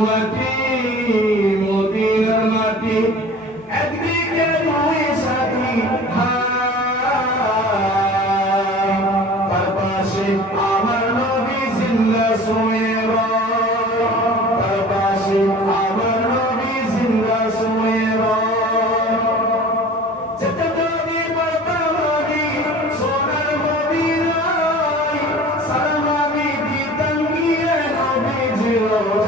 মাটি, মদিনার মাটি, একদিকে দুই সাথী তার পাশে আমার নবী জিন্দা শুয়ে তার পাশে আমার নবী জিন্দা শুয়ে সোনার মদিনায় সালামি দিতাম গিয়ে নবী জিরো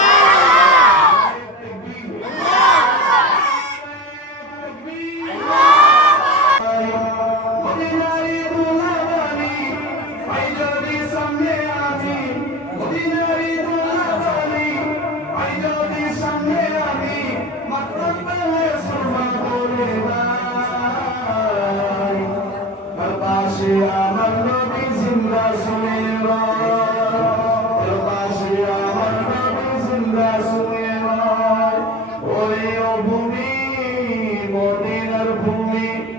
ভূমি